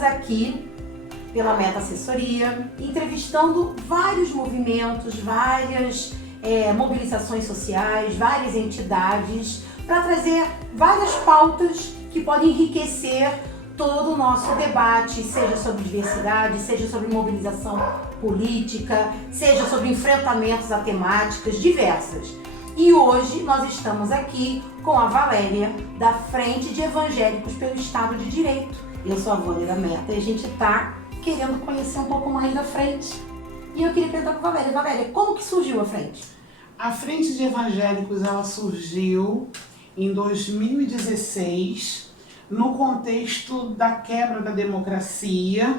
estamos aqui pela Meta Assessoria, entrevistando vários movimentos, várias mobilizações sociais, várias entidades, para trazer várias pautas que podem enriquecer todo o nosso debate, seja sobre diversidade, seja sobre mobilização política, seja sobre enfrentamentos a temáticas diversas. E hoje nós estamos aqui com a Valéria, da Frente de Evangélicos pelo Estado de Direito. Eu sou a Vânia da Meta e a gente está querendo conhecer um pouco mais da Frente. E eu queria perguntar para a Valéria. Valéria, como que surgiu a Frente? A Frente de Evangélicos, ela surgiu em 2016, no contexto da quebra da democracia,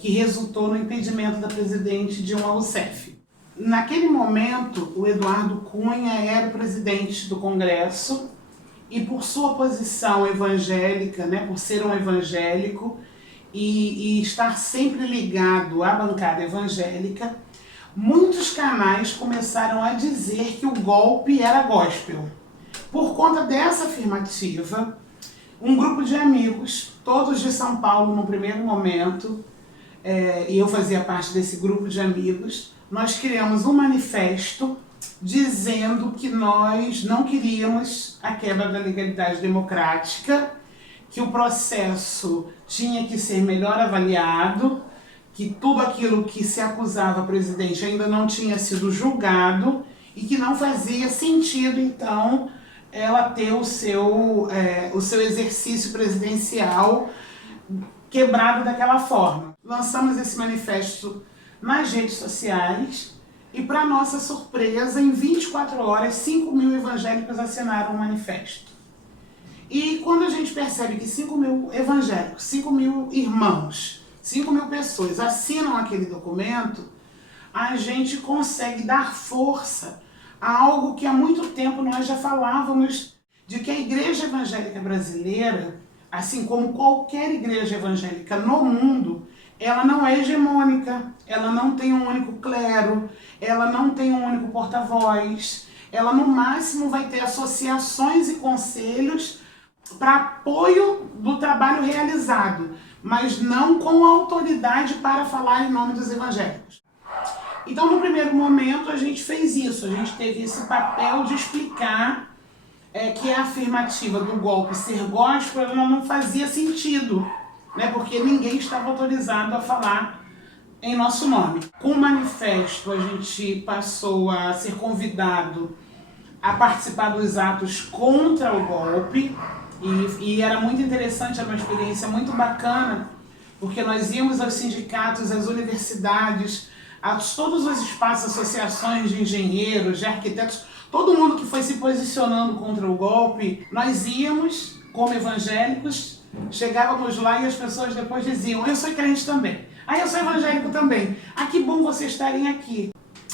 que resultou no impedimento da presidente Dilma Rousseff. Naquele momento, o Eduardo Cunha era o presidente do Congresso e, por sua posição evangélica, por ser um evangélico e estar sempre ligado à bancada evangélica, muitos canais começaram a dizer que o golpe era gospel. Por conta dessa afirmativa, um grupo de amigos, todos de São Paulo no primeiro momento, e eu fazia parte desse grupo de amigos, nós criamos um manifesto dizendo que nós não queríamos a quebra da legalidade democrática, que o processo tinha que ser melhor avaliado, que tudo aquilo que se acusava a presidente ainda não tinha sido julgado e que não fazia sentido, então, ela ter o seu exercício presidencial quebrado daquela forma. Lançamos esse manifesto nas redes sociais e, para nossa surpresa, em 24 horas, 5 mil evangélicos assinaram o manifesto. E quando a gente percebe que 5 mil evangélicos, 5 mil irmãos, 5 mil pessoas assinam aquele documento, a gente consegue dar força a algo que há muito tempo nós já falávamos, de que a igreja evangélica brasileira, assim como qualquer igreja evangélica no mundo, ela não é hegemônica, ela não tem um único clero, ela não tem um único porta-voz, ela no máximo vai ter associações e conselhos para apoio do trabalho realizado, mas não com autoridade para falar em nome dos evangélicos. Então, no primeiro momento, a gente fez isso, a gente teve esse papel de explicar que a afirmativa do golpe ser gospel ela não fazia sentido, porque ninguém estava autorizado a falar em nosso nome. Com o manifesto, a gente passou a ser convidado a participar dos atos contra o golpe, e era muito interessante, era uma experiência muito bacana, porque nós íamos aos sindicatos, às universidades, a todos os espaços, associações de engenheiros, de arquitetos, todo mundo que foi se posicionando contra o golpe, nós íamos como evangélicos, chegávamos lá e as pessoas depois diziam: eu sou crente também, eu sou evangélico também, que bom vocês estarem aqui.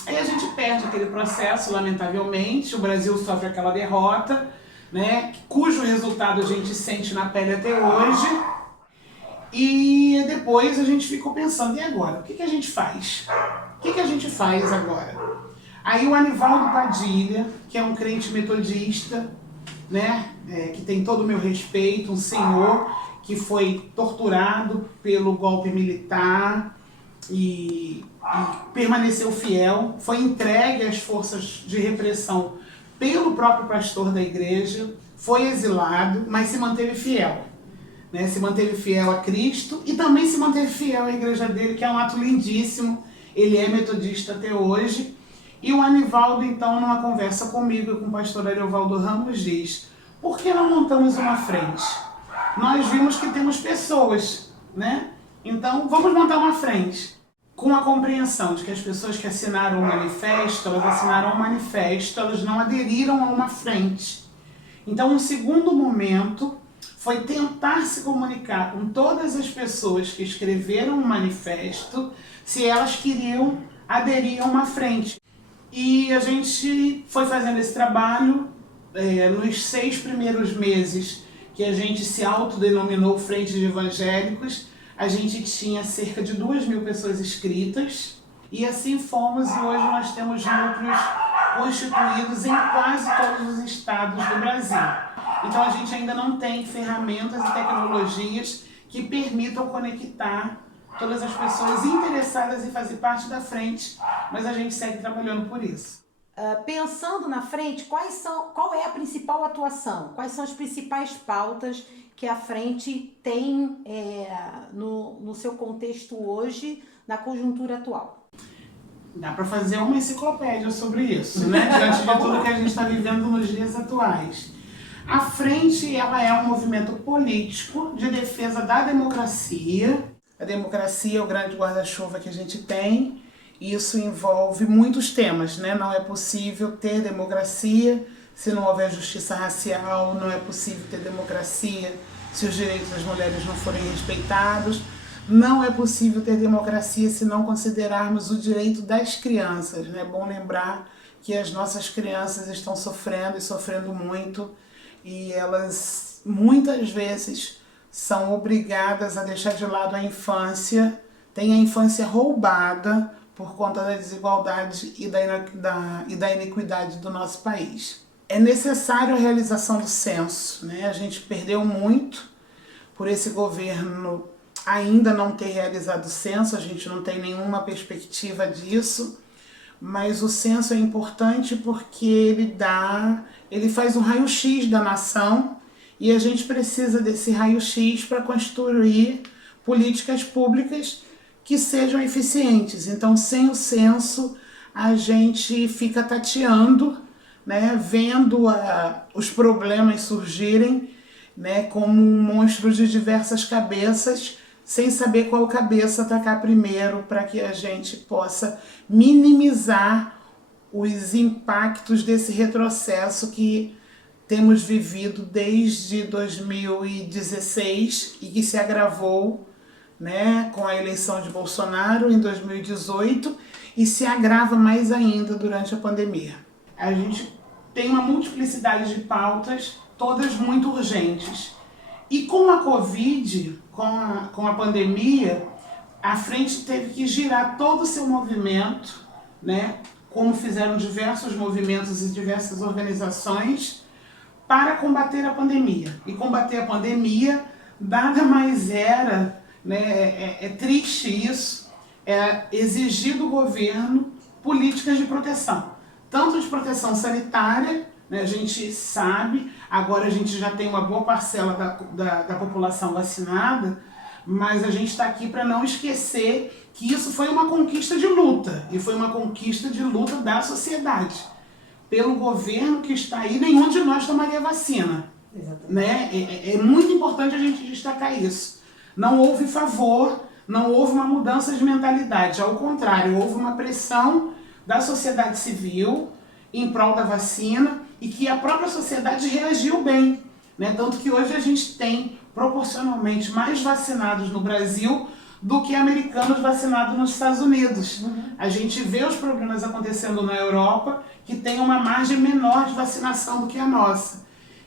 Aí a gente perde aquele processo, lamentavelmente, o Brasil sofre aquela derrota, cujo resultado a gente sente na pele até hoje. E depois a gente ficou pensando, e agora? O que a gente faz? O que a gente faz agora? Aí o Anivaldo Padilha, que é um crente metodista, que tem todo o meu respeito, um senhor que foi torturado pelo golpe militar e permaneceu fiel, foi entregue às forças de repressão pelo próprio pastor da igreja, foi exilado, mas se manteve fiel. Se manteve fiel a Cristo e também se manteve fiel à igreja dele, que é um ato lindíssimo. Ele é metodista até hoje. E o Anivaldo, então, numa conversa comigo e com o pastor Ariovaldo Ramos, diz: por que não montamos uma frente? Nós vimos que temos pessoas, Então, vamos montar uma frente. Com a compreensão de que as pessoas que assinaram o manifesto, elas assinaram o manifesto, elas não aderiram a uma frente. Então, um segundo momento foi tentar se comunicar com todas as pessoas que escreveram o manifesto se elas queriam aderir a uma frente. E a gente foi fazendo esse trabalho nos 6 primeiros meses que a gente se autodenominou Frente de Evangélicos. A gente tinha cerca de 2.000 pessoas inscritas e assim fomos, e hoje nós temos núcleos constituídos em quase todos os estados do Brasil. Então a gente ainda não tem ferramentas e tecnologias que permitam conectar todas as pessoas interessadas em fazer parte da frente, mas a gente segue trabalhando por isso. Pensando na frente, qual é a principal atuação? Quais são as principais pautas que a frente tem no seu contexto hoje, na conjuntura atual? Dá para fazer uma enciclopédia sobre isso, né? Diante de tudo que a gente está vivendo nos dias atuais. A frente, ela é um movimento político de defesa da democracia. A democracia é o grande guarda-chuva que a gente tem. Isso envolve muitos temas, né? Não é possível ter democracia se não houver justiça racial, não é possível ter democracia se os direitos das mulheres não forem respeitados, não é possível ter democracia se não considerarmos o direito das crianças, né? É bom lembrar que as nossas crianças estão sofrendo e sofrendo muito, e elas muitas vezes são obrigadas a deixar de lado a infância, têm a infância roubada por conta da desigualdade e da iniquidade do nosso país. É necessário a realização do censo, né? A gente perdeu muito por esse governo ainda não ter realizado o censo, a gente não tem nenhuma perspectiva disso, mas o censo é importante porque ele faz um raio-x da nação e a gente precisa desse raio-x para construir políticas públicas que sejam eficientes. Então, sem o censo, a gente fica tateando, né, vendo os problemas surgirem, né, como um monstro de diversas cabeças, sem saber qual cabeça atacar primeiro para que a gente possa minimizar os impactos desse retrocesso que temos vivido desde 2016 e que se agravou, né, com a eleição de Bolsonaro em 2018 e se agrava mais ainda durante a pandemia. A gente tem uma multiplicidade de pautas, todas muito urgentes. E com a Covid, com a pandemia, a frente teve que girar todo o seu movimento, né, como fizeram diversos movimentos e diversas organizações, para combater a pandemia. E combater a pandemia nada mais era, né, é triste isso, é exigir do governo políticas de proteção. Tanto de proteção sanitária, né, a gente sabe, agora a gente já tem uma boa parcela da população vacinada, mas a gente está aqui para não esquecer que isso foi uma conquista de luta, e foi uma conquista de luta da sociedade. Pelo governo que está aí, nenhum de nós tomaria vacina. Né? É muito importante a gente destacar isso. Não houve favor, não houve uma mudança de mentalidade, ao contrário, houve uma pressão da sociedade civil em prol da vacina e que a própria sociedade reagiu bem, né? Tanto que hoje a gente tem proporcionalmente mais vacinados no Brasil do que americanos vacinados nos Estados Unidos. A gente vê os problemas acontecendo na Europa, que tem uma margem menor de vacinação do que a nossa.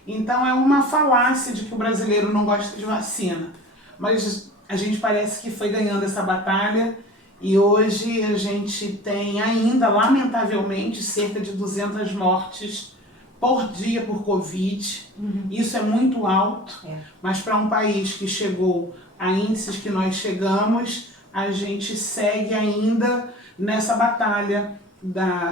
Então é uma falácia de que o brasileiro não gosta de vacina. Mas a gente parece que foi ganhando essa batalha e hoje a gente tem ainda, lamentavelmente, cerca de 200 mortes por dia por Covid. Isso é muito alto, mas para um país que chegou a índices que nós chegamos, a gente segue ainda nessa batalha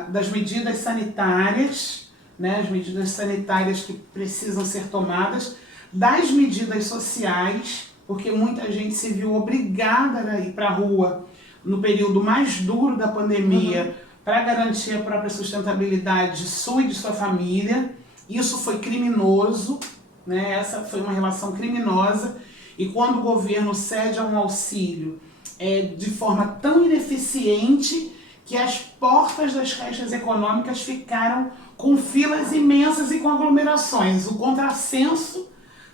das medidas sanitárias, né, as medidas sanitárias que precisam ser tomadas, das medidas sociais, porque muita gente se viu obrigada a ir para a rua no período mais duro da pandemia para garantir a própria sustentabilidade sua e de sua família. Isso foi criminoso, né? Essa foi uma relação criminosa, e quando o governo cede a um auxílio de forma tão ineficiente que as portas das caixas econômicas ficaram com filas imensas e com aglomerações, o contrassenso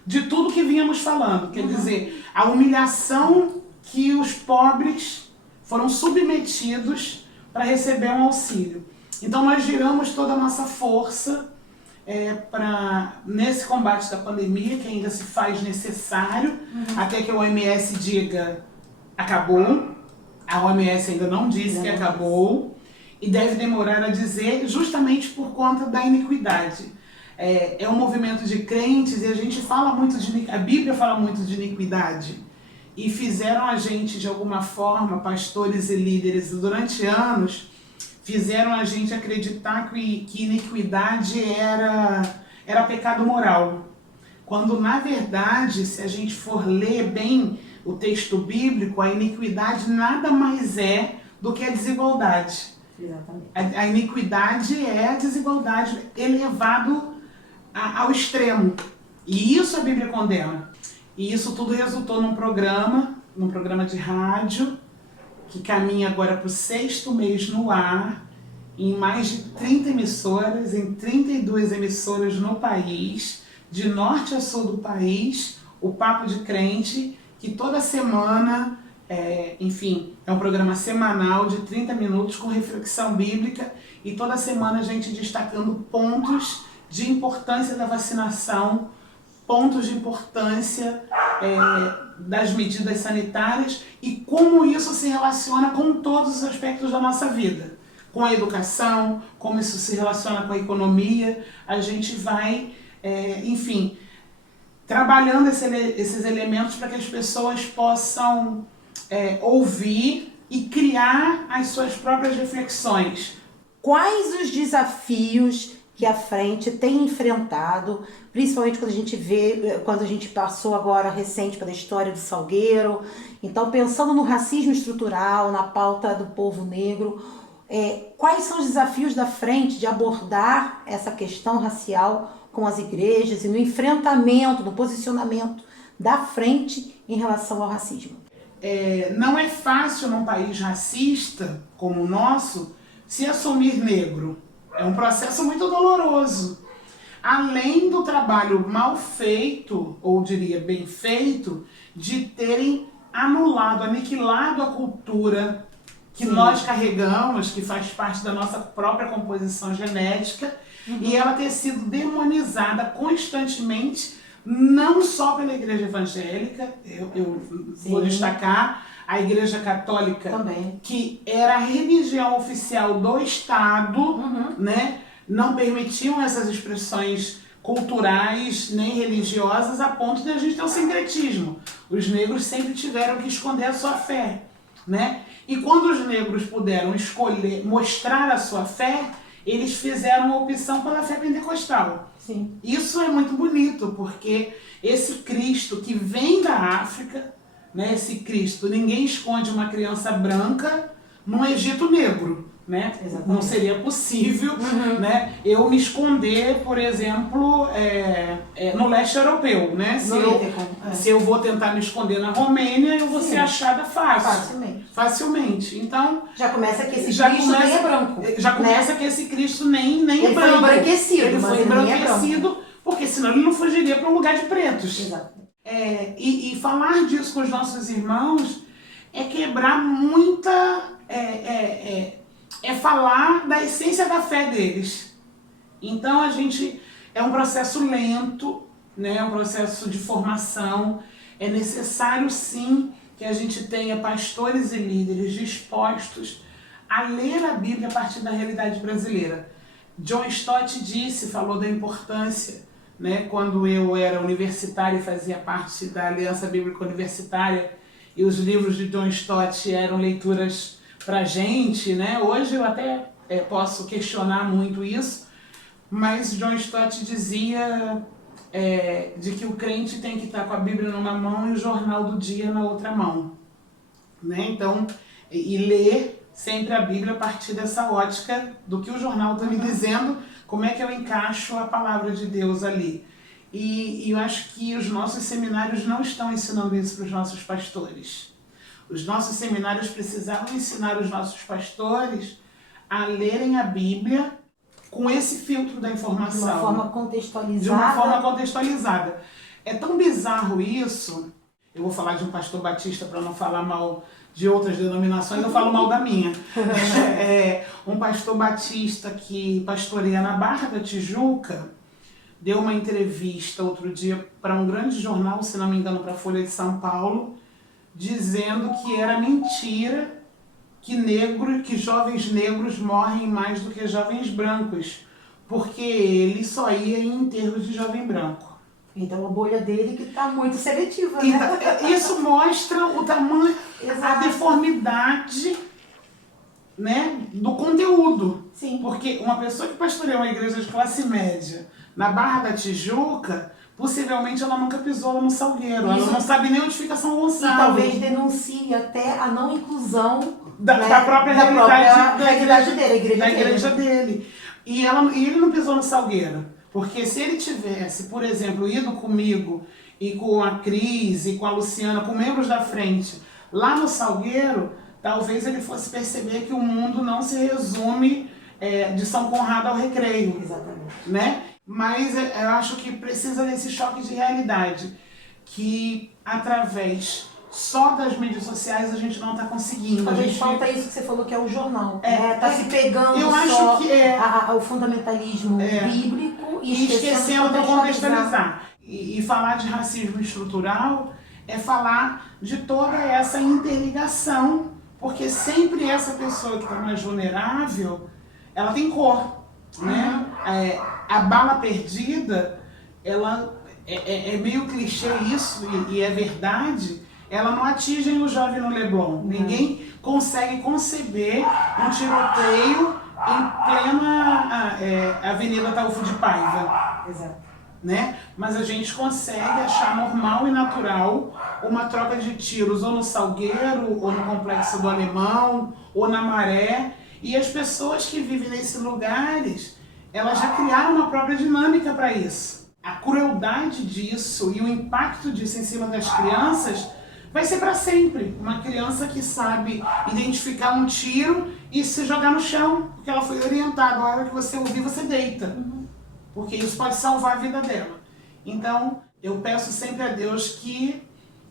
de tudo que vínhamos falando, quer dizer, a humilhação que os pobres foram submetidos para receber um auxílio. Então nós giramos toda a nossa força nesse combate da pandemia, que ainda se faz necessário, até que a OMS diga acabou. A OMS ainda não disse que acabou, e deve demorar a dizer justamente por conta da iniquidade. É um movimento de crentes e a gente fala muito a Bíblia fala muito de iniquidade. e fizeram a gente, de alguma forma, pastores e líderes, durante anos, fizeram a gente acreditar que iniquidade era pecado moral. Quando, na verdade, se a gente for ler bem o texto bíblico, a iniquidade nada mais é do que a desigualdade. Exatamente. A iniquidade é a desigualdade elevado ao extremo. E isso a Bíblia condena. E isso tudo resultou num programa de rádio, que caminha agora para o 6º mês no ar, em mais de 30 emissoras, em 32 emissoras no país, de norte a sul do país, o Papo de Crente, que toda semana, enfim, é um programa semanal de 30 minutos com reflexão bíblica, e toda semana a gente destacando pontos de importância da vacinação, pontos de importância das medidas sanitárias e como isso se relaciona com todos os aspectos da nossa vida. Com a educação, como isso se relaciona com a economia. A gente vai, enfim, trabalhando esses elementos para que as pessoas possam ouvir e criar as suas próprias reflexões. Quais os desafios que a frente tem enfrentado, principalmente quando a gente passou agora recente pela história do Salgueiro? Então, pensando no racismo estrutural, na pauta do povo negro, quais são os desafios da frente de abordar essa questão racial com as igrejas e no enfrentamento, no posicionamento da frente em relação ao racismo? Não é fácil num país racista como o nosso se assumir negro. É um processo muito doloroso. Além do trabalho mal feito, ou diria bem feito, de terem anulado, aniquilado a cultura que nós carregamos, que faz parte da nossa própria composição genética, e ela ter sido demonizada constantemente, não só pela igreja evangélica, eu vou destacar a igreja católica, também, que era a religião oficial do Estado, né? Não permitiam essas expressões culturais nem religiosas a ponto de a gente ter um sincretismo. Os negros sempre tiveram que esconder a sua fé, né? E quando os negros puderam escolher, mostrar a sua fé, eles fizeram uma opção pela fé pentecostal. Sim. Isso é muito bonito, porque esse Cristo que vem da África, né, esse Cristo, ninguém esconde uma criança branca num Egito negro, né? Não seria possível, né, eu me esconder, por exemplo, no leste europeu, né? Se eu vou tentar me esconder na Romênia, eu vou ser achada facilmente. Então, já começa que esse Cristo nem é branco. Já começa que esse Cristo nem é branco. Ele foi embranquecido, porque senão ele não fugiria para um lugar de pretos. Exato. E falar disso com os nossos irmãos é quebrar muita... É falar da essência da fé deles. Então é um processo lento, né? É um processo de formação. É necessário sim que a gente tenha pastores e líderes dispostos a ler a Bíblia a partir da realidade brasileira. John Stott falou da importância, né? Quando eu era universitário e fazia parte da Aliança Bíblica Universitária, e os livros de John Stott eram leituras pra gente, né? Hoje eu até posso questionar muito isso, mas John Stott dizia de que o crente tem que estar com a Bíblia numa mão e o jornal do dia na outra mão, né? Então, e ler sempre a Bíblia a partir dessa ótica do que o jornal está me dizendo, como é que eu encaixo a palavra de Deus ali. E eu acho que os nossos seminários não estão ensinando isso para os nossos pastores. Os nossos seminários precisavam ensinar os nossos pastores a lerem a Bíblia com esse filtro da informação. De uma forma contextualizada. De uma forma contextualizada. É tão bizarro isso. Eu vou falar de um pastor batista para não falar mal de outras denominações, eu falo mal da minha. Um pastor batista que pastoreia na Barra da Tijuca deu uma entrevista outro dia para um grande jornal, se não me engano, para a Folha de São Paulo, dizendo que era mentira que jovens negros morrem mais do que jovens brancos, porque ele só ia em enterros de jovem branco. Então a bolha dele que está muito seletiva, né? Então, isso mostra o tamanho, a Exato. deformidade, né, do conteúdo. Sim. Porque uma pessoa que pastoreia uma igreja de classe média na Barra da Tijuca, possivelmente ela nunca pisou lá no Salgueiro. Isso. Ela não sabe nem onde fica São E Gonçalo. talvez denuncie até a não inclusão Da própria realidade dele, da igreja dele. E ele não pisou no Salgueiro. Porque se ele tivesse, por exemplo, ido comigo e com a Cris e com a Luciana, com membros da frente, lá no Salgueiro, talvez ele fosse perceber que o mundo não se resume de São Conrado ao Recreio. Exatamente. Né? Mas eu acho que precisa desse choque de realidade, que através só das mídias sociais a gente não está conseguindo. Talvez falta isso que você falou, que é o jornal. Tá se eu pegando só acho que o fundamentalismo bíblico e esquecendo de contextualizar. E falar de racismo estrutural é falar de toda essa interligação, porque sempre essa pessoa que está mais vulnerável, ela tem cor. Né? A bala perdida, ela é meio clichê isso, e é verdade, ela não atinge o jovem no Leblon. Ninguém consegue conceber um tiroteio em plena Avenida Taúfo de Paiva. Exato. Né? Mas a gente consegue achar normal e natural uma troca de tiros ou no Salgueiro, ou no Complexo do Alemão, ou na Maré. E as pessoas que vivem nesses lugares, elas já criaram uma própria dinâmica para isso. A crueldade disso e o impacto disso em cima das crianças vai ser para sempre. Uma criança que sabe identificar um tiro e se jogar no chão, porque ela foi orientada. A hora que você ouvir, você deita. Porque isso pode salvar a vida dela. Então, eu peço sempre a Deus que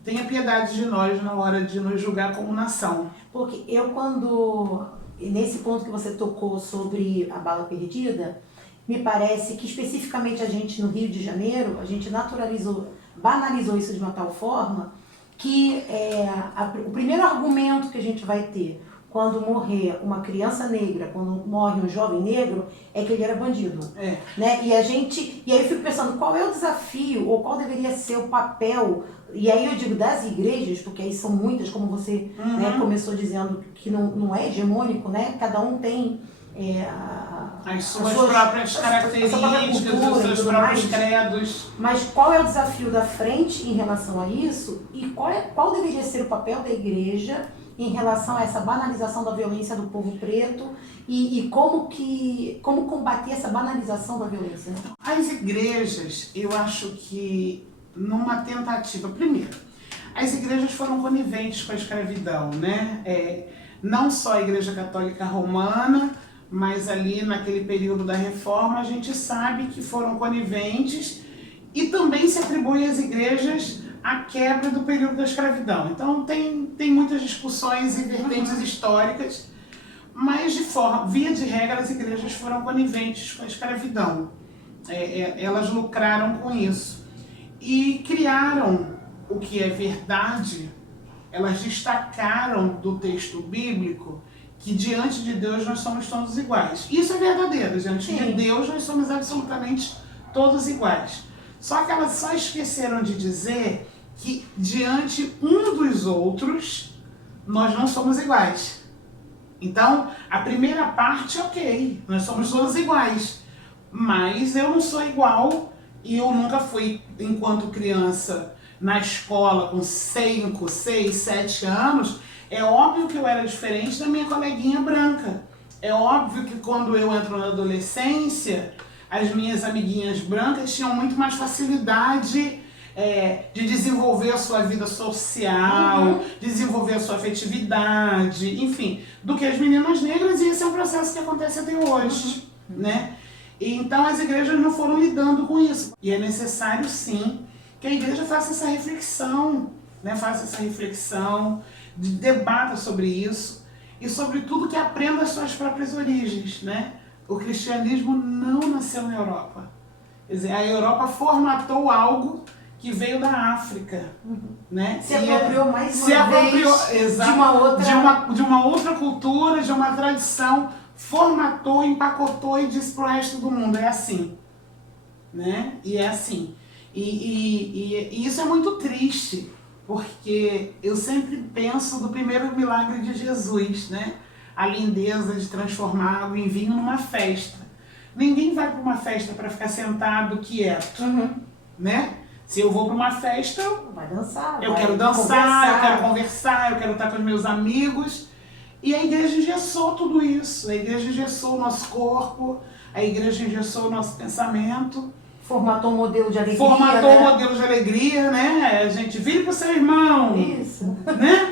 tenha piedade de nós na hora de nos julgar como nação. Porque nesse ponto que você tocou sobre a bala perdida, me parece que especificamente a gente no Rio de Janeiro, a gente banalizou isso de uma tal forma que o primeiro argumento que a gente vai ter quando morrer uma criança negra, quando morre um jovem negro, é que ele era bandido. Né? E aí eu fico pensando, qual é o desafio, ou qual deveria ser o papel, e aí eu digo das igrejas, porque aí são muitas, como você né, começou dizendo, que não é hegemônico, né? Cada um tem as suas próprias características, os seus próprios credos. Mas qual é o desafio da frente em relação a isso, e qual deveria ser o papel da igreja em relação a essa banalização da violência do povo preto e como combater essa banalização da violência? Né? As igrejas, eu acho que numa tentativa, primeiro, as igrejas foram coniventes com a escravidão, né? Não só a Igreja Católica Romana, mas ali naquele período da Reforma a gente sabe que foram coniventes, e também se atribui às igrejas a quebra do período da escravidão. Então tem muitas discussões e vertentes históricas, mas via de regra as igrejas foram coniventes com a escravidão. Elas lucraram com isso e criaram o que é verdade. Elas destacaram do texto bíblico que diante de Deus nós somos todos iguais. Isso é verdadeiro, diante de Deus nós somos absolutamente todos iguais. Só que elas só esqueceram de dizer que diante um dos outros nós não somos iguais. Então, a primeira parte, ok, nós somos todos iguais, mas eu não sou igual e eu nunca fui, enquanto criança, na escola com 5, 6, 7 anos, é óbvio que eu era diferente da minha coleguinha branca. É óbvio que quando eu entro na adolescência, as minhas amiguinhas brancas tinham muito mais facilidade de desenvolver a sua vida social, desenvolver a sua afetividade, enfim, do que as meninas negras, e esse é um processo que acontece até hoje, né? E então as igrejas não foram lidando com isso. E é necessário, sim, que a igreja faça essa reflexão, né? Faça essa reflexão, debata sobre isso, e sobretudo que aprenda as suas próprias origens, né? O cristianismo não nasceu na Europa. Quer dizer, a Europa formatou algo que veio da África, né? Se apropriou mais uma vez de uma outra cultura, de uma tradição, formatou, empacotou e disse para o resto do mundo, é assim, né? E é assim. E isso é muito triste, porque eu sempre penso do primeiro milagre de Jesus, né? A lindeza de transformar água em vinho numa festa. Ninguém vai para uma festa para ficar sentado quieto, né? Se eu vou para uma festa, vai dançar, eu quero dançar, eu quero conversar, eu quero estar com os meus amigos. E a igreja engessou tudo isso. A igreja engessou o nosso corpo, a igreja engessou o nosso pensamento. Formatou um modelo de alegria. Formatou um modelo de alegria, né? A gente vira pro seu irmão. Isso. Né?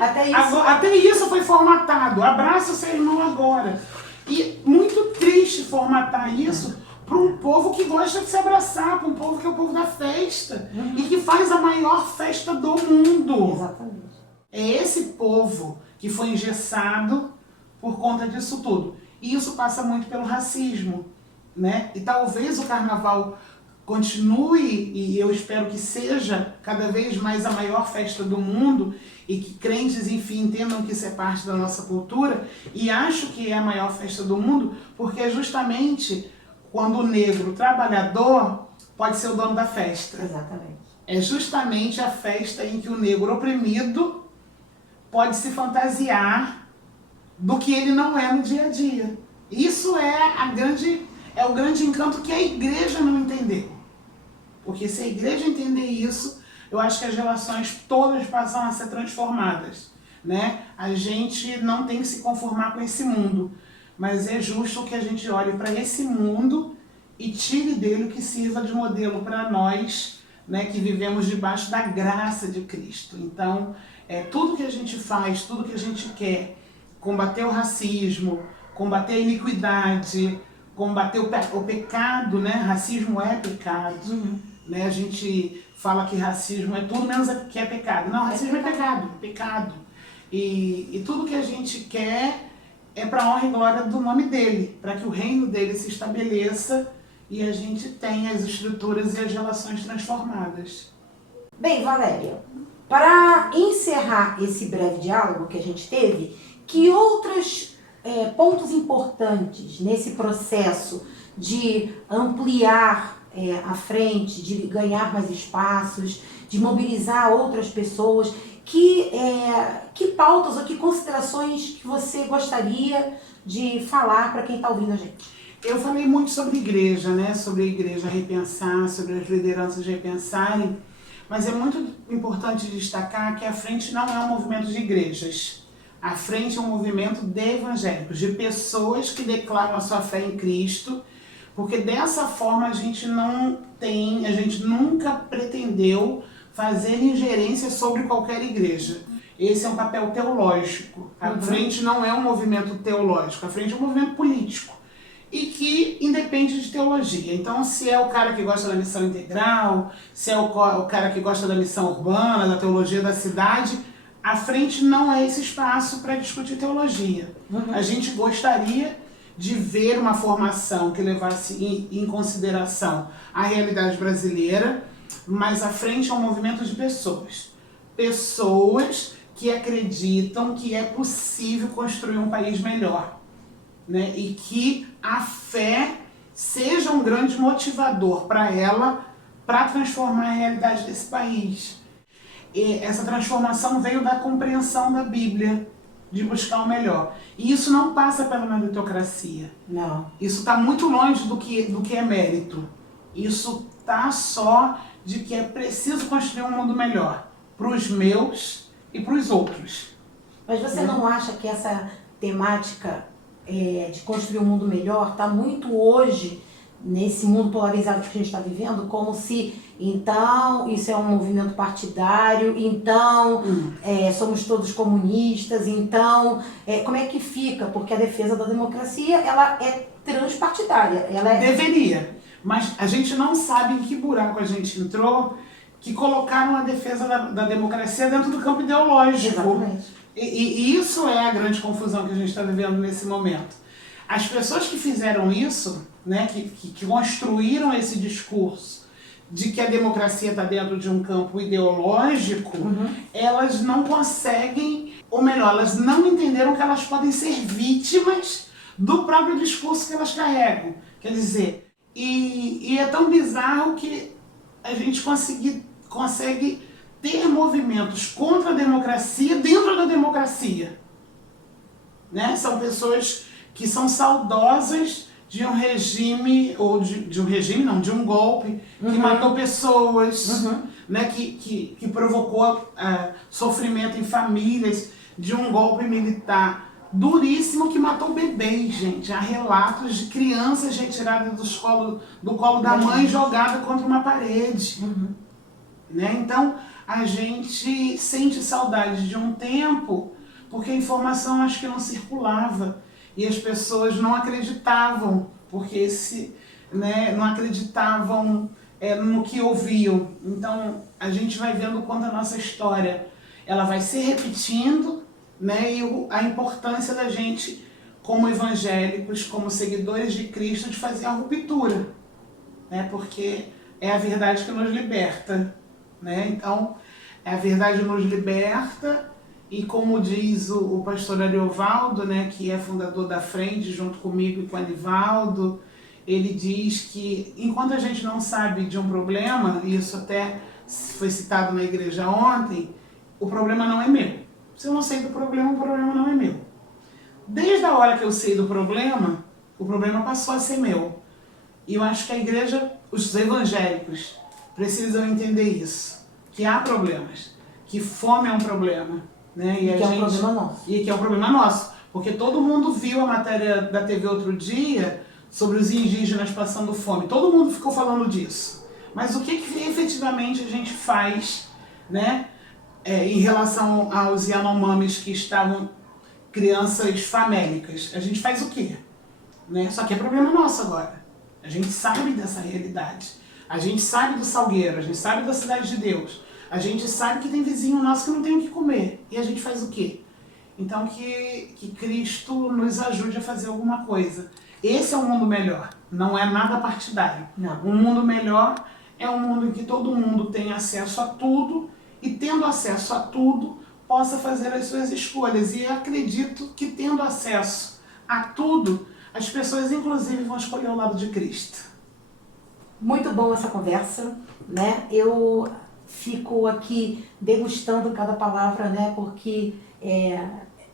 Até isso foi formatado. Abraça o seu irmão agora. E muito triste formatar isso para um povo que gosta de se abraçar, para um povo que é o povo da festa. E que faz a maior festa do mundo. Exatamente. É esse povo que foi engessado por conta disso tudo. E isso passa muito pelo racismo, né? E talvez o carnaval continue, e eu espero que seja cada vez mais a maior festa do mundo, e que crentes, enfim, entendam que isso é parte da nossa cultura, e acho que é a maior festa do mundo, porque é justamente quando o negro trabalhador pode ser o dono da festa. Exatamente. É justamente a festa em que o negro oprimido pode se fantasiar do que ele não é no dia a dia. Isso é o grande encanto que a igreja não entendeu. Porque se a igreja entender isso, eu acho que as relações todas passam a ser transformadas, né? A gente não tem que se conformar com esse mundo, mas é justo que a gente olhe para esse mundo e tire dele o que sirva de modelo para nós, né, que vivemos debaixo da graça de Cristo. Então, tudo que a gente faz, tudo que a gente quer, combater o racismo, combater a iniquidade, combater o pecado, né? Racismo é pecado. Né? A gente fala que racismo é tudo menos que é pecado. Não, racismo é pecado. E tudo que a gente quer é para a honra e glória do nome dele, para que o reino dele se estabeleça e a gente tenha as estruturas e as relações transformadas. Bem, Valéria, para encerrar esse breve diálogo que a gente teve, que outros pontos importantes nesse processo de ampliar à frente, de ganhar mais espaços, de mobilizar outras pessoas, que pautas ou que considerações que você gostaria de falar para quem está ouvindo a gente? Eu falei muito sobre igreja, né? Sobre a igreja repensar, sobre as lideranças repensarem, mas é muito importante destacar que a frente não é um movimento de igrejas. A frente é um movimento de evangélicos, de pessoas que declaram a sua fé em Cristo, porque dessa forma a gente nunca pretendeu fazer ingerência sobre qualquer igreja. Esse é um papel teológico. A frente não é um movimento teológico, a frente é um movimento político e que independe de teologia. Então, se é o cara que gosta da missão integral, se é o cara que gosta da missão urbana, da teologia da cidade, a frente não é esse espaço para discutir teologia. A gente gostaria de ver uma formação que levasse em consideração a realidade brasileira, mas a frente é um movimento de pessoas. Pessoas que acreditam que é possível construir um país melhor, né? E que a fé seja um grande motivador para ela, para transformar a realidade desse país. E essa transformação veio da compreensão da Bíblia, de buscar o melhor. E isso não passa pela meritocracia. Não. Isso está muito longe do que é mérito. Isso está só de que é preciso construir um mundo melhor para os meus e para os outros. Mas você não acha que essa temática de construir um mundo melhor está muito hoje, nesse mundo polarizado que a gente está vivendo, como se, então, isso é um movimento partidário, então, somos todos comunistas, então, como é que fica? Porque a defesa da democracia, ela é transpartidária. Deveria, mas a gente não sabe em que buraco a gente entrou, que colocaram a defesa da democracia dentro do campo ideológico. Exatamente. E isso é a grande confusão que a gente está vivendo nesse momento. As pessoas que fizeram isso, né, que construíram esse discurso de que a democracia está dentro de um campo ideológico, elas não conseguem, ou melhor, elas não entenderam que elas podem ser vítimas do próprio discurso que elas carregam. Quer dizer, e é tão bizarro que a gente consegue ter movimentos contra a democracia dentro da democracia. Né? São pessoas que são saudosas de um regime, ou de um golpe que matou pessoas, né? que provocou sofrimento em famílias, de um golpe militar duríssimo que matou bebês, gente. Há relatos de crianças retiradas do colo da mãe e jogadas contra uma parede. Né? Então, a gente sente saudade de um tempo porque a informação acho que não circulava e as pessoas não acreditavam, porque não acreditavam no que ouviam. Então, a gente vai vendo quanto a nossa história ela vai se repetindo, né? E a importância da gente, como evangélicos, como seguidores de Cristo, de fazer a ruptura, né? Porque é a verdade que nos liberta, né? Então, a verdade nos liberta e, como diz o pastor Ariovaldo, né, que é fundador da Frente, junto comigo e com o Anivaldo, ele diz que enquanto a gente não sabe de um problema, e isso até foi citado na igreja ontem, o problema não é meu. Se eu não sei do problema, o problema não é meu. Desde a hora que eu sei do problema, o problema passou a ser meu. E eu acho que a igreja, os evangélicos, precisam entender isso. Que há problemas. Que fome é um problema. Né? E que é um problema nosso. E que é um problema nosso. Porque todo mundo viu a matéria da TV outro dia sobre os indígenas passando fome. Todo mundo ficou falando disso. Mas o que efetivamente a gente faz, né? Em relação aos Yanomamis que estavam crianças famélicas? A gente faz o quê? Né? Só que é problema nosso agora. A gente sabe dessa realidade. A gente sabe do Salgueiro, a gente sabe da Cidade de Deus. A gente sabe que tem vizinho nosso que não tem o que comer. E a gente faz o quê? Então que Cristo nos ajude a fazer alguma coisa. Esse é um mundo melhor, não é nada partidário. Não. Um mundo melhor é um mundo em que todo mundo tem acesso a tudo e, tendo acesso a tudo, possa fazer as suas escolhas. E acredito que, tendo acesso a tudo, as pessoas inclusive vão escolher o lado de Cristo. Muito bom essa conversa, né? Eu fico aqui degustando cada palavra, né? Porque é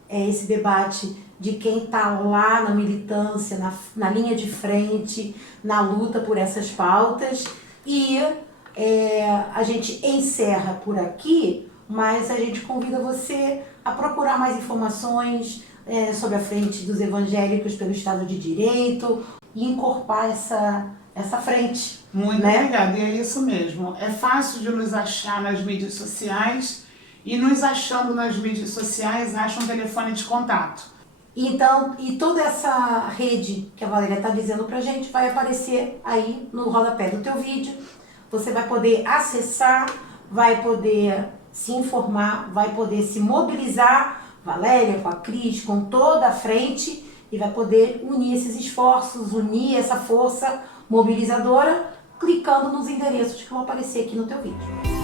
esse debate de quem está lá na militância, na linha de frente, na luta por essas pautas. E a gente encerra por aqui, mas a gente convida você a procurar mais informações sobre a Frente dos Evangélicos pelo Estado de Direito e encorpar essa frente. Muito né? obrigada, e é isso mesmo. É fácil de nos achar nas mídias sociais e, nos achando nas mídias sociais, acha um telefone de contato. Então, e toda essa rede que a Valéria está dizendo pra gente vai aparecer aí no rodapé do teu vídeo. Você vai poder acessar, vai poder se informar, vai poder se mobilizar, Valéria, com a Cris, com toda a frente, e vai poder unir esses esforços, unir essa força mobilizadora, clicando nos endereços que vão aparecer aqui no teu vídeo.